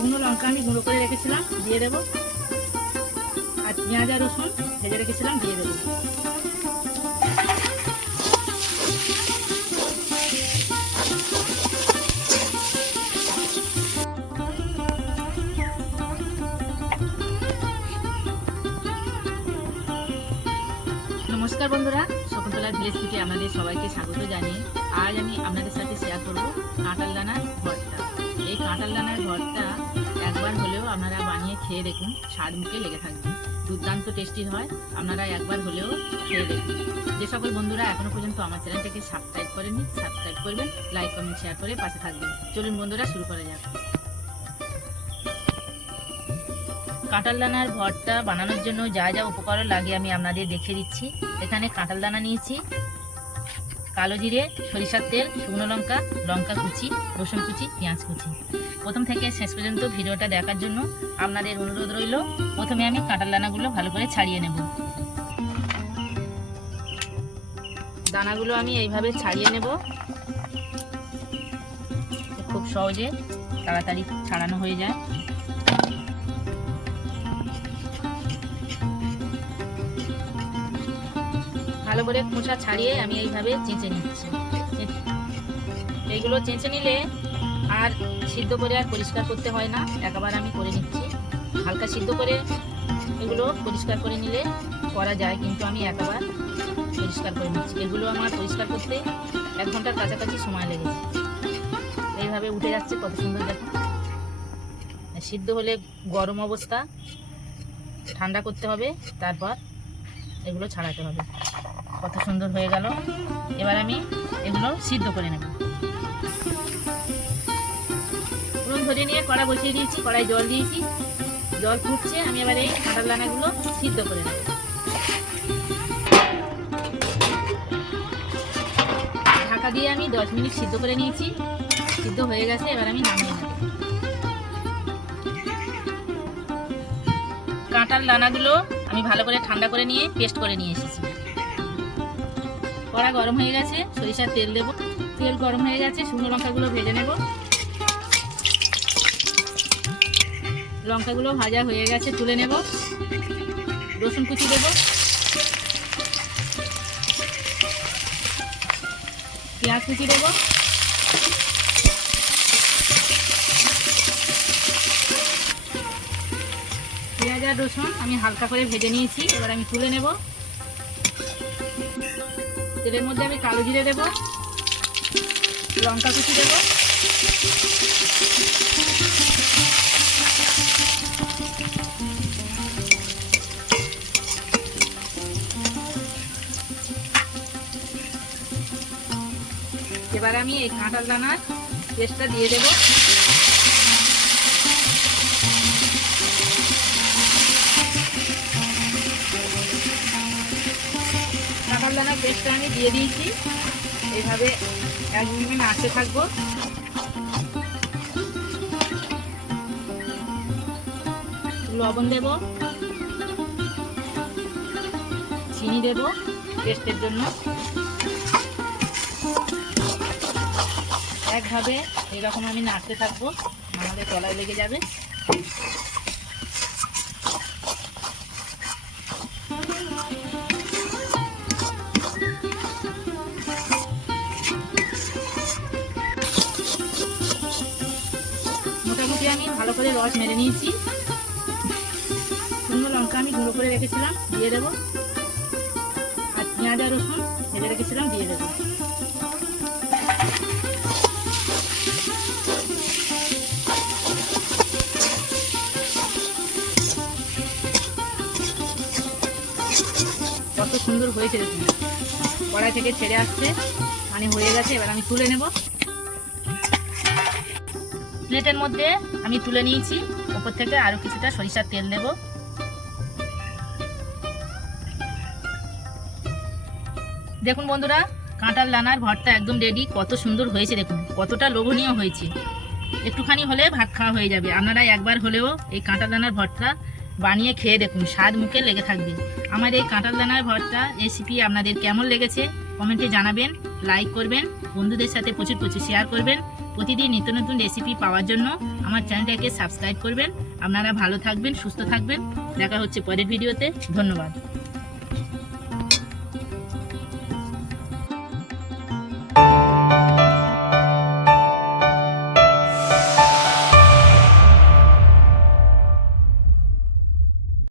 শুকনো লঙ্কা আমি গুঁড়ো করে রেখেছিলাম, দিয়ে দেবো। আর পেঁয়াজ আর রসুন ভেজে রেখেছিলাম, দিয়ে দেবো। নমস্কার বন্ধুরা শকুন্তলা ভিলেজ থেকে আমাদের সবাইকে স্বাগত জানিয়ে আজ আমি আপনাদের সাথে শেয়ার করব কাঁটাল দানা ঘর কাঁঠাল দানার ভর্তা একবার হলেও আপনারা বানিয়ে খেয়ে দেখুন, স্বাদ মুখে লেগে থাকবে। দুর্দান্ত টেস্টি হয়, আপনারা একবার হলেও খেয়ে দেখুন। যে সকল বন্ধুরা এখনও পর্যন্ত আমার চ্যানেলটাকে সাবস্ক্রাইব করেনি সাবস্ক্রাইব করবেন লাইক কমেন্ট শেয়ার করে পাশে থাকবেন। চলুন বন্ধুরা, শুরু করা যাক। কাঁঠাল দানার ভর্তা বানানোর জন্য যা যা উপকরণ লাগে আমি আপনাদের দেখিয়ে দিচ্ছি। এখানে কাঁঠাল দানা নিয়েছি কালো জিরে, সরিষার তেল, শুকনো লঙ্কা লঙ্কা কুচি, রসুন কুচি, পেঁয়াজ কুচি। প্রথম থেকে শেষ পর্যন্ত ভিডিওটা দেখার জন্য আপনাদের অনুরোধ রইল, প্রথমে আমি কাঁঠাল দানাগুলো ভালো করে ছাড়িয়ে নেব। দানাগুলো আমি এইভাবে ছাড়িয়ে নেব। খুব সহজে তাড়াতাড়ি ছাড়ানো হয়ে যায়। ভালো করে খোসা ছাড়িয়ে আমি এইভাবে চেঁচে নিচ্ছি। এইগুলো চেঁচে নিলে আর সিদ্ধ করে আর পরিষ্কার করতে হয় না, একবার আমি করে নিচ্ছি। হালকা সিদ্ধ করে এগুলো পরিষ্কার করে নিলে করা যায়, কিন্তু আমি একবার পরিষ্কার করে নিচ্ছি। এগুলো আমার পরিষ্কার করতে এক ঘণ্টার কাছাকাছি সময় লেগেছে। এইভাবে উঠে যাচ্ছে, কত সুন্দর দেখো। সিদ্ধ হলে গরম অবস্থা, ঠান্ডা করতে হবে, তারপর এগুলো ছাড়াতে হবে। কত সুন্দর হয়ে গেল। এবার আমি এগুলো সিদ্ধ করে নেব। উনুন ধরে নিয়ে কড়া বসিয়ে দিয়েছি কড়াই জল দিয়েছি। জল ফুটছে, আমি এবার এই কাঁঠাল দানাগুলো সিদ্ধ করে নেব। ঢাকা দিয়ে আমি দশ মিনিট সিদ্ধ করে নিয়েছি। সিদ্ধ হয়ে গেছে, এবার আমি নামিয়ে নেব। কাঁঠাল দানাগুলো আমি ভালো করে ঠান্ডা করে নিয়ে পেস্ট করে নিয়ে এসেছি। কড়া গরম হয়ে গেছে, সরিষার তেল দেবো। তেল গরম হয়ে গেছে, শুকনো লঙ্কাগুলো ভেজে নেব। লঙ্কাগুলো ভাজা হয়ে গেছে, তুলে নেব। রসুন কুচি দেব। পেঁয়াজ কুচি দেব। পেঁয়াজ আর রসুন আমি হালকা করে ভেজে নিয়েছি, এবার আমি তুলে নেব। তেলের মধ্যে আমি কালো জিরে দেব, লঙ্কা কুচি দেব। এবার আমি এই কাঁঠাল দানার পেস্টটা দিয়ে দেব। পেস্টটা আমি দিয়ে দিয়েছি। এইভাবে এক মিনিট থাকব। লবণ দেব। চিনি দেব পেস্টের জন্য। একভাবে এরকম আমি নাড়তে থাকব। আমাদের তলায় লেগে যাবে। মোটামুটি আমি ভালো করে রস মেরে নিয়েছি। শুকনো লঙ্কা আমি গুঁড়ো করে রেখেছিলাম, দিয়ে দেবো। আর পেঁয়াজ আর রসুন ভেজে রেখেছিলাম, দিয়ে দেবো। কত সুন্দর হয়েছে কড়াই থেকে ছেড়ে আসছে মানে হয়ে গেছে, এবার আমি তুলে নেব। প্লেটের মধ্যে আমি তুলে নিয়েছি। ওপর থেকে আরও কিছুটা সরিষার তেল দেব দেখুন বন্ধুরা, কাঁঠাল দানার ভর্তা একদম রেডি কত সুন্দর হয়েছে দেখুন, কতটা লোভনীয় হয়েছে। একটুখানি হলে ভাত খাওয়া হয়ে যাবে। আপনারা একবার হলেও এই কাঁঠাল দানার ভর্তা বানিয়ে খেয়ে দেখুন, স্বাদ মুখে লেগে থাকবে। আমার এই কাঁঠাল দানার ভর্তা রেসিপি আপনাদের কেমন লেগেছে কমেন্টে জানাবেন লাইক করবেন, বন্ধুদের সাথে প্রচুর প্রচুর শেয়ার করবেন। প্রতিদিন নিত্য নতুন রেসিপি পাওয়ার জন্য আমার চ্যানেলটাকে সাবস্ক্রাইব করবেন। আপনারা ভালো থাকবেন, সুস্থ থাকবেন। দেখা হচ্ছে পরের ভিডিওতে ধন্যবাদ।